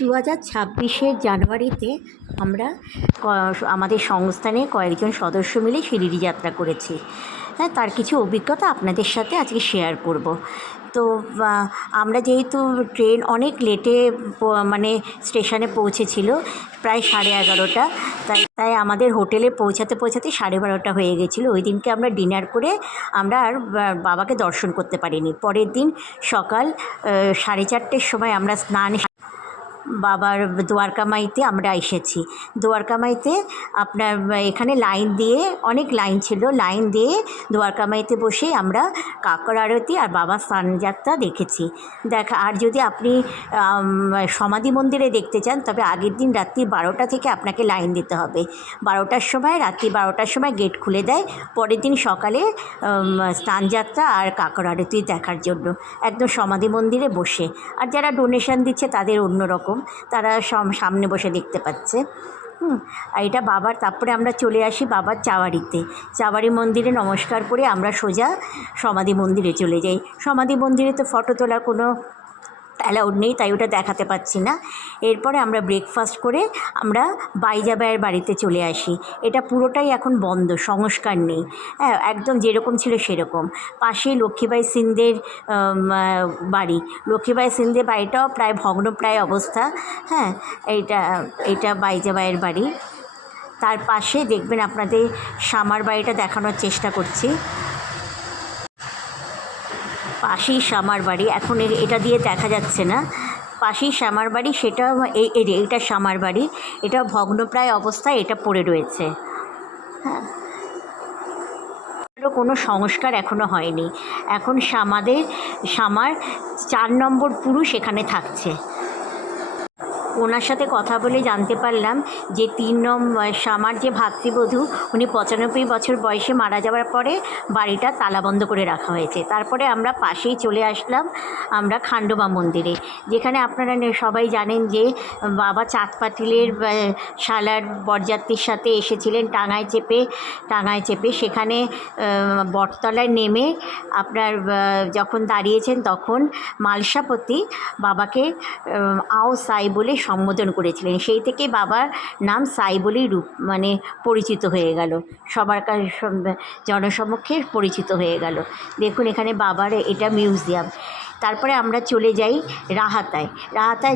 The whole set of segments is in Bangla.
2026-এর জানুয়ারিতে আমরা আমাদের সংস্থানে কয়েকজন সদস্য মিলে শিরিডি যাত্রা করেছি। হ্যাঁ, তার কিছু অভিজ্ঞতা আপনাদের সাথে আজকে শেয়ার করব। তো আমরা যেহেতু ট্রেন অনেক লেটে মানে স্টেশনে পৌঁছেছিল, প্রায় 11:30, তাই আমাদের হোটেলে পৌঁছাতে 12:30 হয়ে গেছিলো। ওই দিনকে আমরা ডিনার করে আমরা আর বাবাকে দর্শন করতে পারিনি। পরের দিন সকাল 4:30-র সময় আমরা স্নান বাবার দ্বারকামাইতে আমরা এসেছি। দ্বারকামাইতে আপনার এখানে লাইন দিয়ে, অনেক লাইন ছিল, লাইন দিয়ে দ্বারকামাইতে বসে আমরা কাকর আরতি আর বাবার স্নানযাত্রা দেখেছি। আর যদি আপনি সমাধি মন্দিরে দেখতে চান, তবে আগের দিন রাত্রি 12টা থেকে আপনাকে লাইন দিতে হবে। 12টার সময়, রাত্রি 12টার সময় গেট খুলে দেয়। পরের দিন সকালে স্নানযাত্রা আর কাকর আরতি দেখার জন্য একদম সমাধি মন্দিরে বসে। আর যারা ডোনেশন দিচ্ছে তাদের অন্যরকম, তারা সামনে বসে দেখতে পাচ্ছে। আর এটা বাবার। তারপরে আমরা চলে আসি বাবার চাওয়ারিতে। চাওয়ারি মন্দিরে নমস্কার করে আমরা সোজা সমাধি মন্দিরে চলে যাই। সমাধি মন্দিরে তো ফটো তোলার কোনো অ্যালাউড নেই, তাই ওটা দেখাতে পাচ্ছি না। এরপরে আমরা ব্রেকফাস্ট করে আমরা বাইজাবাইয়ের বাড়িতে চলে আসি। এটা পুরোটাই এখন বন্ধ, সংস্কার নেই। হ্যাঁ, একদম যেরকম ছিল সেরকম। পাশেই লক্ষ্মীবাই সিন্ধের বাড়ি। লক্ষ্মীবাই সিন্ধের বাড়িটাও প্রায় ভগ্নপ্রায় অবস্থা। হ্যাঁ, এইটা বাইজাবাইয়ের বাড়ি। তার পাশে দেখবেন, আপনাদের শামার বাড়িটা দেখানোর চেষ্টা করছি। পাশেই শামার বাড়ি, এখন এটা দিয়ে দেখা যাচ্ছে না। পাশেই শামার বাড়ি, সেটা এটা শামার বাড়ি। এটা ভগ্নপ্রায় অবস্থায় এটা পড়ে রয়েছে। হ্যাঁ, কোনো সংস্কার এখনও হয়নি। এখন শামার 4 নম্বর পুরুষ এখানে থাকছে। ওনার সাথে কথা বলে জানতে পারলাম যে 3 নম্বর শামার যে ভাতৃবধূ, উনি 95 বছর বয়সে মারা যাওয়ার পরে বাড়িটা তালাবন্ধ করে রাখা হয়েছে। তারপরে আমরা পাশেই চলে আসলাম আমরা খান্ডবা মন্দিরে, যেখানে আপনারা সবাই জানেন যে বাবা চাঁদ পাতিলের শালার বরযাত্রীর সাথে এসেছিলেন টাঙায় চেপে। সেখানে বটতলায় নেমে আপনার যখন দাঁড়িয়েছেন, তখন মালসাপতি বাবাকে আও সাই বলে সম্বোধন করেছিলেন। সেই থেকে বাবার নাম সাই বলেই পরিচিত হয়ে গেল, সবার জনসমক্ষে পরিচিত হয়ে গেল। দেখুন, এখানে বাবার এটা মিউজিয়াম। তারপরে আমরা চলে যাই রাহাতায়।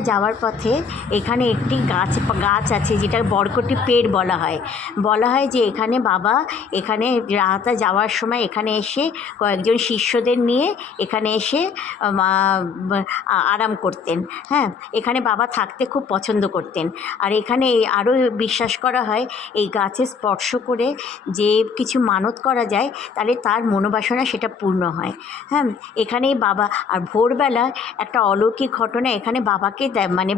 যাওয়ার পথে এখানে একটি গাছ আছে, যেটা বরকটি পেড় বলা হয় যে এখানে বাবা রাহাতা যাওয়ার সময় এখানে এসে কয়েকজন শিষ্যদের নিয়ে এখানে এসে আরাম করতেন। হ্যাঁ, এখানে বাবা থাকতে খুব পছন্দ করতেন। আর এখানে আরও বিশ্বাস করা হয়, এই গাছে স্পর্শ করে যে কিছু মানত করা যায়, তাহলে তার মনোবাসনা সেটা পূর্ণ হয়। হ্যাঁ, এখানেই বাবা। আর ভোরবেলা একটা অলৌকিক ঘটনা, এখানে বাবাকে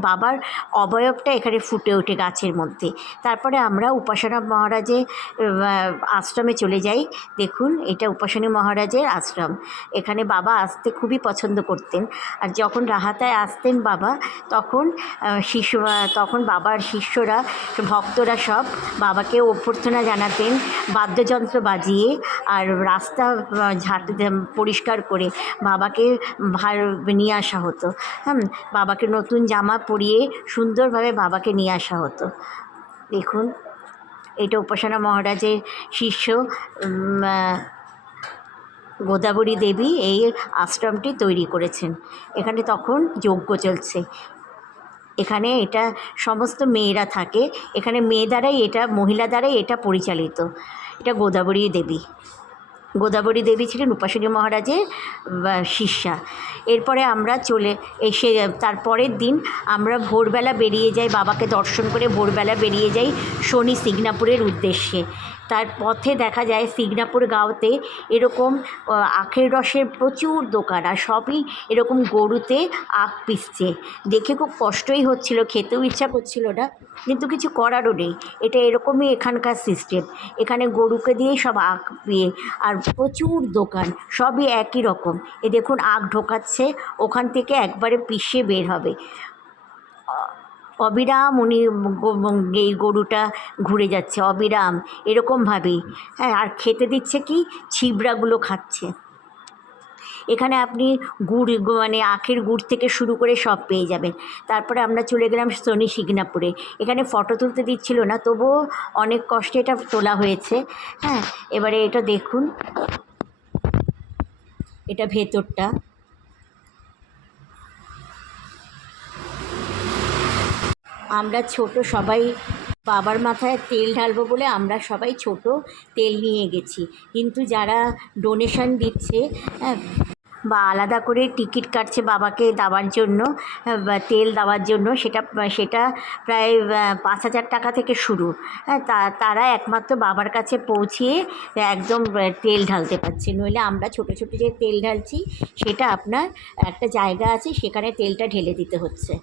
বাবার অবয়বটা এখানে ফুটে ওঠে গাছের মধ্যে। তারপরে আমরা উপাসনা মহারাজের আশ্রমে চলে যাই। দেখুন, এটা উপাসনী মহারাজের আশ্রম। এখানে বাবা আসতে খুবই পছন্দ করতেন। আর যখন রাহাতায় আসতেন বাবা, তখন বাবার শিষ্যরা, ভক্তরা সব বাবাকে অভ্যর্থনা জানাতেন বাদ্যযন্ত্র বাজিয়ে, আর রাস্তা পরিষ্কার করে বাবাকে নিয়ে আসা হতো। বাবাকে নতুন জামা পরিয়ে সুন্দরভাবে বাবাকে নিয়ে আসা হতো। দেখুন, এটা উপাসনা মহারাজের শিষ্য গোদাবরী দেবী এই আশ্রমটি তৈরি করেছেন। এখানে তখন যজ্ঞ চলছে। এখানে এটা সমস্ত মেয়েরা থাকে। এখানে মহিলা দ্বারাই এটা পরিচালিত। এটা গোদাবরী দেবী ছিলেন উপাসনী মহারাজের শিষ্যা। এরপরে আমরা তার পরের দিন আমরা ভোরবেলা বেরিয়ে যাই, বাবাকে দর্শন করে ভোরবেলা বেরিয়ে যাই শনি সিগনাপুরের উদ্দেশ্যে। তার পথে দেখা যায় সিগনাপুর গাঁওতে এরকম আখের রসের প্রচুর দোকান, আর সবই এরকম গরুতে আখ পিসছে। দেখে খুব কষ্টই হচ্ছিল, খেতেও ইচ্ছা করছিল না, কিন্তু কিছু করারও নেই। এটা এরকমই এখানকার সিস্টেম। এখানে গরুকে দিয়েই সব আখ পিয়ে, আর প্রচুর দোকান, সবই একই রকম। দেখুন, আখ ঢোকাচ্ছে, ওখান থেকে একবারে পিষে বের হবে। অবিরাম উনি এই গরুটা ঘুরে যাচ্ছে অবিরাম এরকমভাবেই। হ্যাঁ, আর খেতে দিচ্ছে কি, ছিবড়াগুলো খাচ্ছে। এখানে আপনি মানে আখের গুড় থেকে শুরু করে সব পেয়ে যাবেন। তারপরে আমরা চলে গেলাম শনি সিগনাপুরে। এখানে ফটো তুলতে দিচ্ছিল না, তবুও অনেক কষ্টে এটা তোলা হয়েছে। হ্যাঁ, এবারে এটা দেখুন, এটা ভেতরটা। আমরা ছোট সবাই বাবার মাথায় তেল ঢালবো বলে আমরা সবাই ছোট তেল নিয়ে গেছি, কিন্তু যারা ডোনেশন দিচ্ছে, হ্যাঁ, বা আলাদা করে টিকিট কাটছে বাবাকে দেওয়ার জন্য, বা তেল দেওয়ার জন্য, সেটা সেটা প্রায় 5,000 টাকা থেকে শুরু। হ্যাঁ, তারা একমাত্র বাবার কাছে পৌঁছিয়ে একদম তেল ঢালতে পারছে, নইলে আমরা ছোট ছোট যে তেল ঢালছি সেটা আপনার একটা জায়গা আছে, সেখানে তেলটা ঢেলে দিতে হচ্ছে।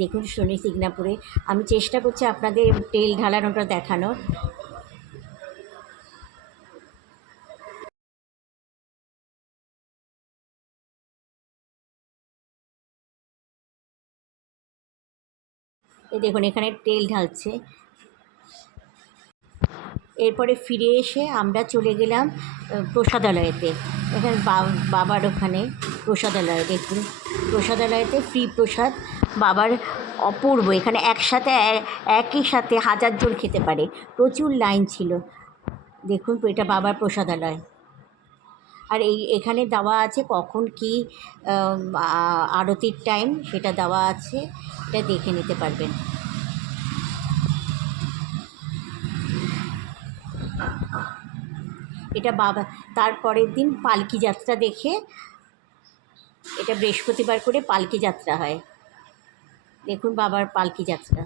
দেখুন শনি সিগনাপুরে আমি চেষ্টা করছি আপনাদের তেল ঢালানোটা দেখানোর। এই দেখুন এখানে তেল ঢালছে। এরপরে ফিরে এসে আমরা চলে গেলাম প্রসাদালয়েতে। এখানে বাবার ওখানে প্রসাদালয়, দেখুন প্রসাদালয়তে ফ্রি প্রসাদ বাবার অপূর্ব। এখানে একসাথে একই সাথে 1000 জন খেতে পারে, প্রচুর লাইন ছিল। দেখুন এটা বাবার প্রসাদালয়। আর এখানে দেওয়া আছে কখন কি আরতির টাইম সেটা দেওয়া আছে, এটা দেখে নিতে পারবেন। এটা বাবা তারপরের দিন পালকি যাত্রা দেখে, এটা বৃহস্পতিবার করে পালকি যাত্রা হয়। দেখুন বাবার পালকি যাত্রা।